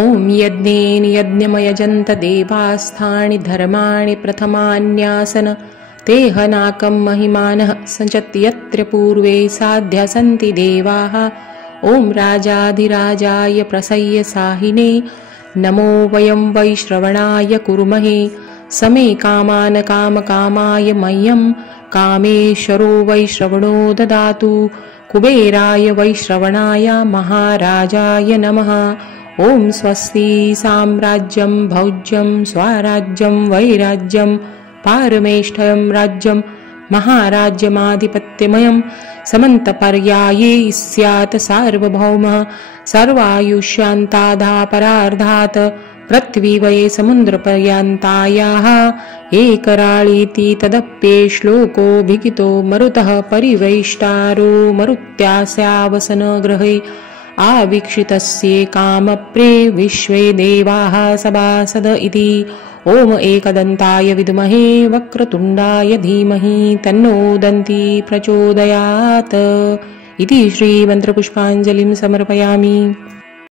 ॐ यज्ञेन यज्ञमयजन्त देवास्थानि धर्माणि प्रथमान्यासन तेहनाकं महिमानः सञ्चत् यत्र पूर्वे साध्या सन्ति देवाः। ॐ राजाधिराजाय प्रसह्य साहिने नमो वयं वैश्रवणाय कुर्महे समे कामान कामकामाय मह्यं कामेश्वरो वैश्रवणो ददातु। कुबेराय वैश्रवणाय महाराजाय नमः। ॐ स्वस्ति साम्राज्यं भौज्यं स्वराज्यं वैराज्यं पारमेष्ठयं राज्यं महाराज्यमाधिपत्यमयं समन्तपर्याये स्यात् सार्वभौमः सर्वायुष्यान्ताधापरार्धात् पृथ्वीवये समुद्रपर्यन्तायाः एकराळीति तदप्ये श्लोकोऽभिहितो मरुतः परिवेष्टारो मरुत्यास्यावसनगृहे आवीक्षितस्य कामप्रे विश्वे देवाः सभासद इति। ॐ एकदन्ताय विद्महे वक्रतुण्डाय धीमहि तन्नो दन्ती प्रचोदयात् इति श्रीमन्त्रपुष्पाञ्जलिं समर्पयामि।